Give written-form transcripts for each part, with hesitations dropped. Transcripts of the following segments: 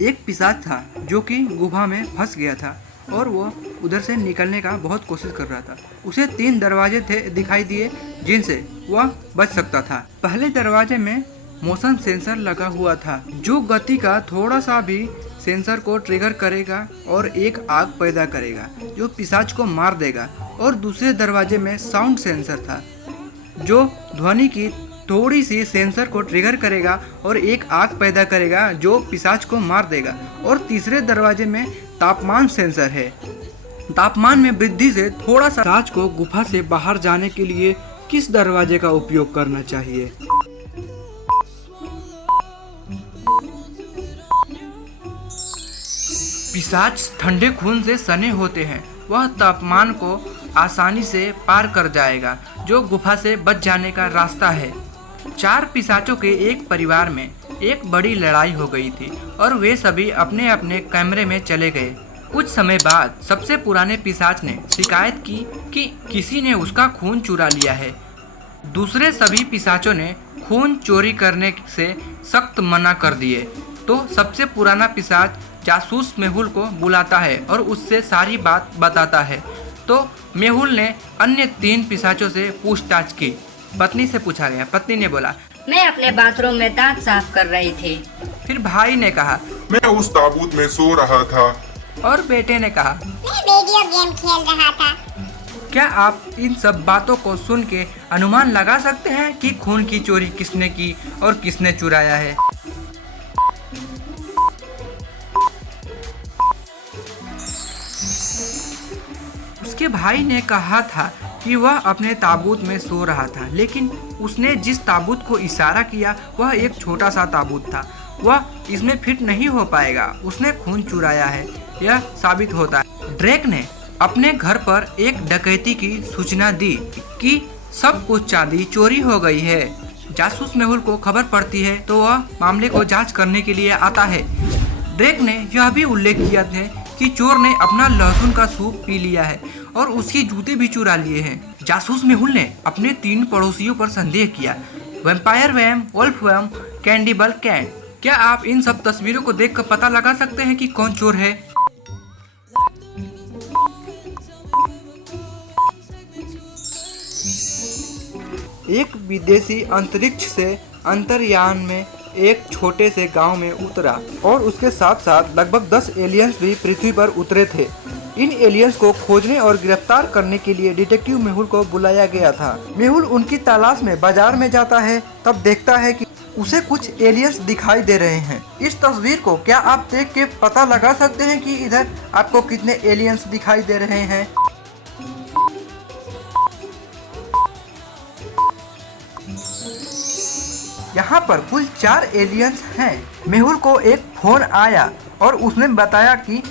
एक पिशाच था जो कि गुफा में फंस गया था और वो उधर से निकलने का बहुत कोशिश कर रहा था। उसे 3 दरवाजे थे दिखाई दिए जिनसे वह बच सकता था। पहले दरवाजे में मोशन सेंसर लगा हुआ था जो गति का थोड़ा सा भी सेंसर को ट्रिगर करेगा और एक आग पैदा करेगा जो पिशाच को मार देगा। और दूसरे दरवाजे में साउंड सेंसर था जो ध्वनि की थोड़ी सी सेंसर को ट्रिगर करेगा और एक आग पैदा करेगा जो पिशाच को मार देगा। और तीसरे दरवाजे में तापमान सेंसर है। तापमान में वृद्धि से थोड़ा सा पिशाच को गुफा से बाहर जाने के लिए किस दरवाजे का उपयोग करना चाहिए? पिशाच ठंडे खून से सने होते हैं। वह तापमान को आसानी से पार कर जाएगा जो गुफा से बच जाने का रास्ता है। 4 पिशाचों के एक परिवार में एक बड़ी लड़ाई हो गई थी और वे सभी अपने अपने कमरे में चले गए। कुछ समय बाद सबसे पुराने पिशाच ने शिकायत की कि किसी ने उसका खून चुरा लिया है। दूसरे सभी पिशाचों ने खून चोरी करने से सख्त मना कर दिए। तो सबसे पुराना पिशाच जासूस मेहुल को बुलाता है और उससे सारी बात बताता है। तो मेहुल ने अन्य 3 पिशाचों से पूछताछ की। पत्नी से पूछा गया। पत्नी ने बोला, मैं अपने बाथरूम में दांत साफ कर रही थी। फिर भाई ने कहा, मैं उस ताबूत में सो रहा था। और बेटे ने कहा, मैं वीडियो गेम खेल रहा था। क्या आप इन सब बातों को सुन के अनुमान लगा सकते हैं कि खून की चोरी किसने की और किसने चुराया है? उसके भाई ने कहा था कि वह अपने ताबूत में सो रहा था, लेकिन उसने जिस ताबूत को इशारा किया वह एक छोटा सा ताबूत था। वह इसमें फिट नहीं हो पाएगा। उसने खून चुराया है, यह साबित होता है। ड्रेक ने अपने घर पर एक डकैती की सूचना दी कि सब कुछ चांदी चोरी हो गई है। जासूस मेहुल को खबर पड़ती है तो वह मामले को जांच करने के लिए आता है। ड्रेक ने यह भी उल्लेख किया है कि चोर ने अपना लहसुन का सूप पी लिया है और उसके जूते भी चुरा लिए हैं। जासूस मेहुल ने अपने 3 पड़ोसियों पर संदेह किया, वैम्पायर वैम, वुल्फ वैम, कैंडीबल कैट। क्या आप इन सब तस्वीरों को देखकर पता लगा सकते हैं कि कौन चोर है? एक विदेशी अंतरिक्ष से अंतर्यान में एक छोटे से गांव में उतरा और उसके साथ साथ लगभग 10 एलियंस भी पृथ्वी पर उतरे थे। इन एलियंस को खोजने और गिरफ्तार करने के लिए डिटेक्टिव मेहुल को बुलाया गया था। मेहुल उनकी तलाश में बाजार में जाता है, तब देखता है कि उसे कुछ एलियंस दिखाई दे रहे हैं। इस तस्वीर को क्या आप देख के पता लगा सकते हैं कि इधर आपको कितने एलियंस दिखाई दे रहे हैं? यहाँ पर कुल 4 एलियंस हैं। मेहुल को एक फोन आया और उसने बताया कि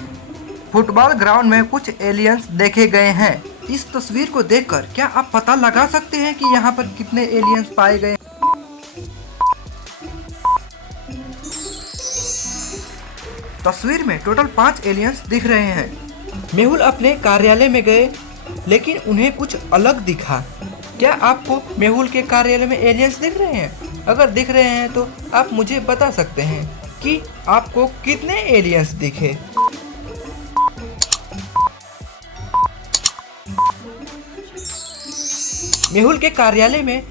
फुटबॉल ग्राउंड में कुछ एलियंस देखे गए हैं। इस तस्वीर को देखकर क्या आप पता लगा सकते हैं कि यहाँ पर कितने एलियंस पाए गए? तस्वीर में टोटल 5 एलियंस दिख रहे हैं। मेहुल अपने कार्यालय में गए लेकिन उन्हें कुछ अलग दिखा। क्या आपको मेहुल के कार्यालय में एलियंस दिख रहे हैं? अगर दिख रहे हैं तो आप मुझे बता सकते हैं कि आपको कितने एलियंस दिखे। मेहुल के कार्यालय में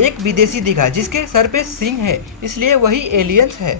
एक विदेशी दिखा जिसके सर पे सींग है, इसलिए वही एलियंस है।